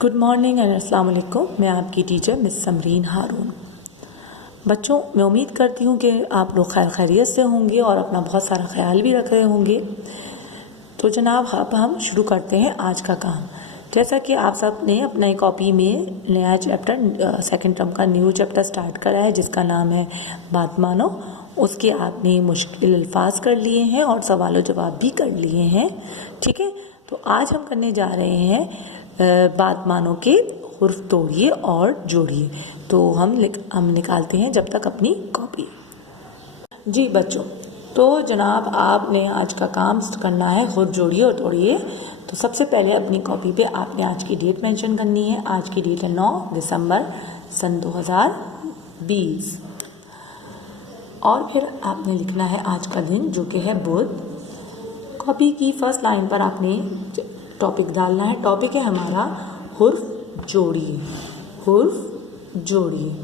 Good morning and अस्सलाम वालेकुम। मैं आपकी टीचर मिस समरीन हारून। बच्चों, मैं उम्मीद करती हूँ कि आप लोग खैर खैरियत से होंगे और अपना बहुत सारा ख्याल भी रख रहे होंगे। तो जनाब, अब हम शुरू करते हैं आज का काम। जैसा कि आप सब ने अपने कॉपी में नया चैप्टर सेकंड टर्म का न्यू चैप्टर स्टार्ट करा है जिसका नाम है बात मानो। उसके आपने मुश्किल अल्फाज कर लिए हैं और सवाल जवाब भी कर लिए हैं। ठीक है, तो आज हम करने जा रहे हैं बात मानो के हुर्फ तोड़िए और जोड़िए। तो हम निकालते हैं जब तक अपनी कॉपी। जी बच्चों, तो जनाब आपने आज का काम करना है हुर्फ जोड़िए और तोड़िए। तो सबसे पहले अपनी कॉपी पे आपने आज की डेट मेंशन करनी है। आज की डेट है 9 दिसंबर सन 2020 और फिर आपने लिखना है आज का दिन जो कि है बुध। कॉपी की फर्स्ट लाइन पर आपने टॉपिक डालना है। टॉपिक है हमारा हुर्फ जोड़िए। हुर्फ जोड़िए।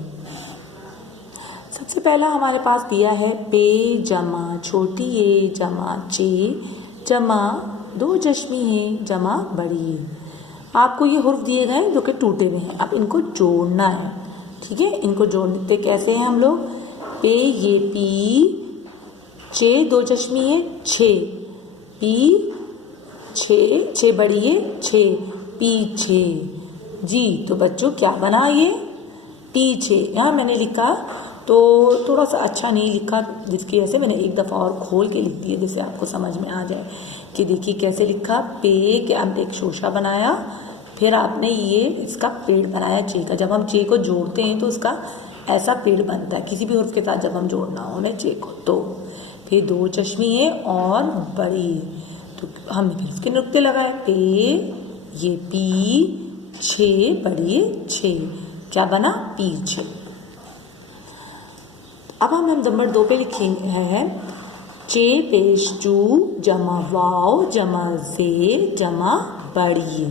सबसे पहला हमारे पास दिया है पे जमा छोटी ए जमा चे जमा दो चश्मी है जमा बड़ी ए। आपको ये हुर्फ दिए गए जो कि टूटे हुए हैं, अब इनको जोड़ना है। ठीक है, इनको जोड़ते कैसे हैं हम लोग? पे ये पी, चे दो चश्मी है छे, पी छे बड़ी है छे, पीछे। जी, तो बच्चों क्या बना ये? पीछे। यहाँ मैंने लिखा तो थोड़ा सा अच्छा नहीं लिखा, जिसकी वजह से मैंने एक दफ़ा और खोल के लिख दिया जिससे आपको समझ में आ जाए कि देखिए कैसे लिखा। पे के आपने एक शोशा बनाया, फिर आपने ये इसका पेड़ बनाया चे का। जब हम चे को जोड़ते हैं तो उसका ऐसा पेड़ बनता है किसी भी हुर्फ के साथ जब हम जोड़ना हो हमें चे को। तो फिर दो चश्मी है और बड़ी, तो हमने फिर इसके नुक्ते लगाए। पे ये पी छे बड़ी छे, क्या बना? पीछे। अब हम नंबर 2 पे लिखेंगे है चे पेश चू जमा वाव जमा जे जमा बड़ी।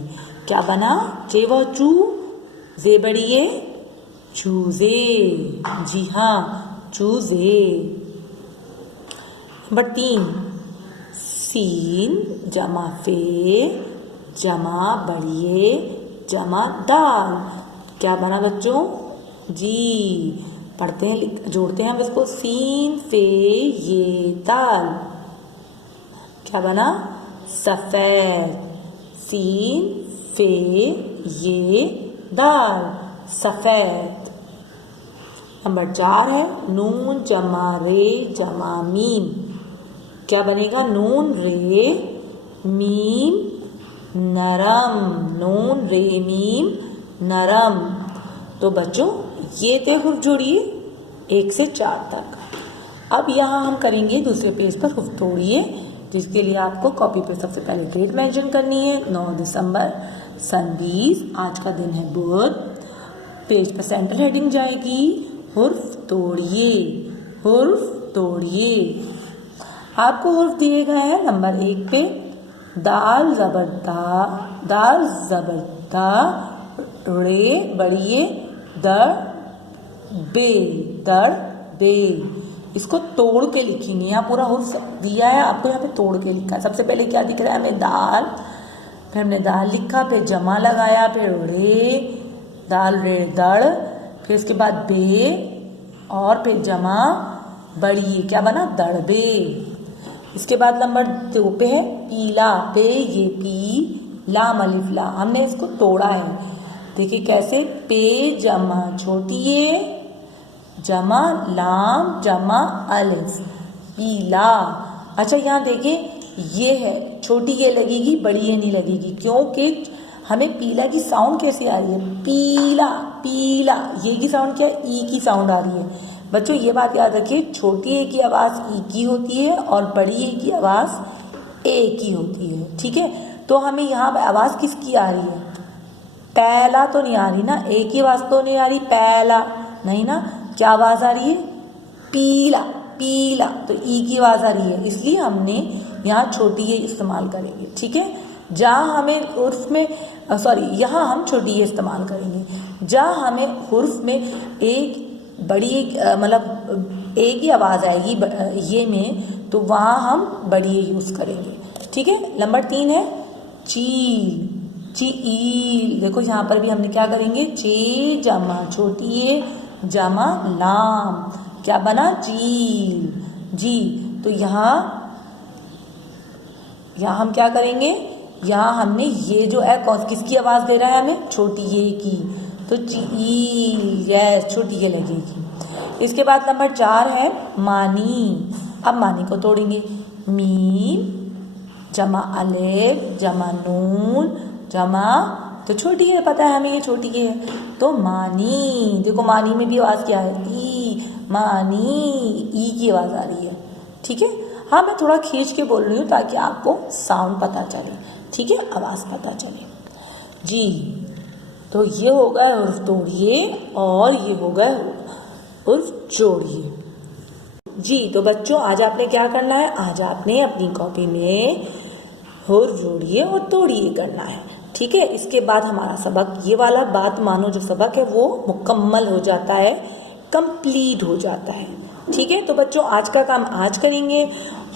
क्या बना? चे व चू जे बड़ी चूजे। जी हाँ, चूजे। नंबर 3 सीन जमा फे जमा बड़िए जमा दाल। क्या बना बच्चों? जी, पढ़ते हैं जोड़ते हैं हम इसको। सीन फे ये दाल, क्या बना? सफेद। सीन फे ये दाल, सफेद। नंबर 4 है नून जमा रे जमा मीम। क्या बनेगा? नून रे मीम नरम। नून रे मीम नरम। तो बच्चों ये थे हुर्फ जोड़िए 1 से 4 तक। अब यहाँ हम करेंगे दूसरे पेज पर हुर्फ तोड़िए, जिसके लिए आपको कॉपी पे सबसे पहले डेट मेंशन करनी है 9 दिसंबर सन 20। आज का दिन है बुध। पेज पर सेंटर हेडिंग जाएगी हुर्फ तोड़िए। हुर्फ तोड़िए। आपको हुर्फ दिए गए हैं नंबर 1 पे दाल जबरदा, दाल जबरदा रे बड़िए दर बे, दर बे। इसको तोड़ के लिखेंगे। यहाँ पूरा हुर्फ दिया है, आपको यहाँ पे तोड़ के लिखा है। सबसे पहले क्या दिख रहा है हमें? दाल। फिर हमने दाल लिखा, फिर जमा लगाया, फिर रे दाल रे दड़, फिर उसके बाद बे और फिर जमा बड़ी। क्या बना? दड़बे। इसके बाद नंबर 2 पे है पीला। पे ये पी लाम अलिफ ला, हमने इसको तोड़ा है। देखिए कैसे? पे जमा छोटी ये जमा लाम जमा अलिफ, पीला। अच्छा यहाँ देखिए ये है छोटी ये लगेगी, बड़ी ये नहीं लगेगी, क्योंकि हमें पीला की साउंड कैसे आ रही है? पीला पीला। ये की साउंड क्या है? ई की साउंड आ रही है। बच्चों ये बात याद रखिए, छोटी ए की आवाज़ ई की होती है और बड़ी ए की आवाज़ ए की होती है। ठीक है, तो हमें यहाँ पर आवाज़ किसकी आ रही है? पहला तो नहीं आ रही ना, ए की आवाज़ तो नहीं आ रही, पहला नहीं ना। क्या आवाज़ आ रही है? पीला पीला, तो ई की आवाज़ आ रही है, इसलिए हमने यहाँ छोटी ए इस्तेमाल करेंगे। ठीक है, जहाँ हमें हुर्फ में यहाँ हम छोटी ए इस्तेमाल करेंगे। जहाँ हमें हुर्फ में एक बड़ी मतलब ए की आवाज़ आएगी ये में, तो वहाँ हम बड़ी ए यूज़ करेंगे। ठीक है। नंबर 3 है चील। चील। देखो यहाँ पर भी हमने क्या करेंगे, चे जमा छोटी ए जमा लाम, क्या बना, चील। जी, तो यहाँ हम क्या करेंगे, यहाँ हमने ये जो है किसकी आवाज दे रहा है हमें, छोटी ये की, तो चील, यस छोटी ये लगेगी। इसके बाद नंबर 4 है मानी। अब मानी को तोड़ेंगे, मीम जमा अलिफ जमा नून जमा, तो छोटी है, पता है हमें ये छोटी है, तो मानी। देखो मानी में भी आवाज क्या है, ई, मानी, ई की आवाज आ रही है, ठीक है। हाँ, मैं थोड़ा खींच के बोल रही हूँ ताकि आपको साउंड पता चले, ठीक है, आवाज पता चले। जी, तो ये हो गया उर्फ तोड़िए और ये हो गया उर्फ जोड़िए। जी, तो बच्चों आज आपने क्या करना है, आज आपने अपनी कॉपी में हुर्फ जोड़िए और तोड़िए करना है, ठीक है। इसके बाद हमारा सबक, ये वाला बात मानो जो सबक है वो मुकम्मल हो जाता है, कंप्लीट हो जाता है, ठीक है। तो बच्चों आज का काम आज करेंगे,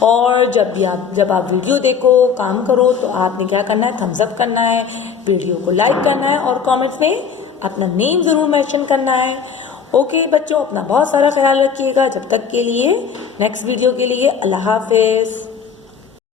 और जब आप वीडियो देखो, काम करो, तो आपने क्या करना है, थम्स अप करना है, वीडियो को लाइक करना है और कमेंट्स में अपना नेम ज़रूर मेंशन करना है। ओके बच्चों, अपना बहुत सारा ख्याल रखिएगा। जब तक के लिए, नेक्स्ट वीडियो के लिए अल्लाह हाफिज़।